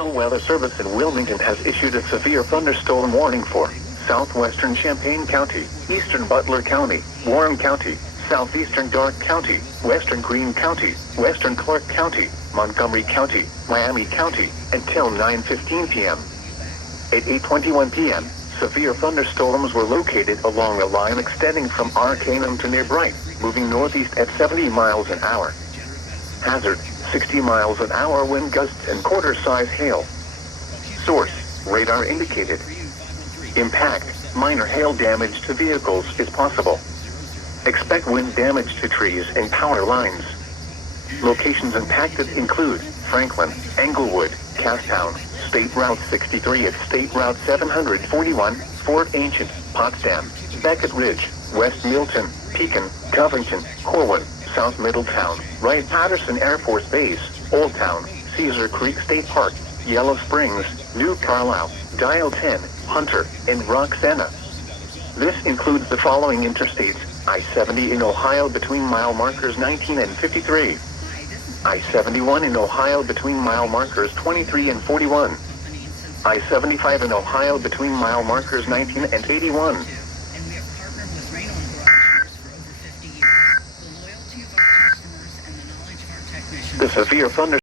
National Weather Service in Wilmington has issued a severe thunderstorm warning for Southwestern Champaign County, Eastern Butler County, Warren County, Southeastern Darke County, Western Greene County, Western Clark County, Montgomery County, Miami County, until 9:15 p.m. At 8:21 p.m., severe thunderstorms were located along a line extending from Arcanum to near Bright, moving northeast at 70 miles an hour. Hazard, 60 miles an hour wind gusts and quarter-size hail. Source, radar indicated. Impact, minor hail damage to vehicles is possible. Expect wind damage to trees and power lines. Locations impacted include Franklin, Englewood, Casstown, State Route 63 at State Route 741, Fort Ancient, Potsdam, Beckett Ridge, West Milton, Pekin, Covington, Corwin, South Middletown, Wright-Patterson Air Force Base, Old Town, Cedar Creek State Park, Yellow Springs, New Carlisle, Dial 10, Hunter, and Roxana. This includes the following interstates: I-70 in Ohio between mile markers 19 and 53. I-71 in Ohio between mile markers 23 and 41. I-75 in Ohio between mile markers 19 and 81. The severe thunder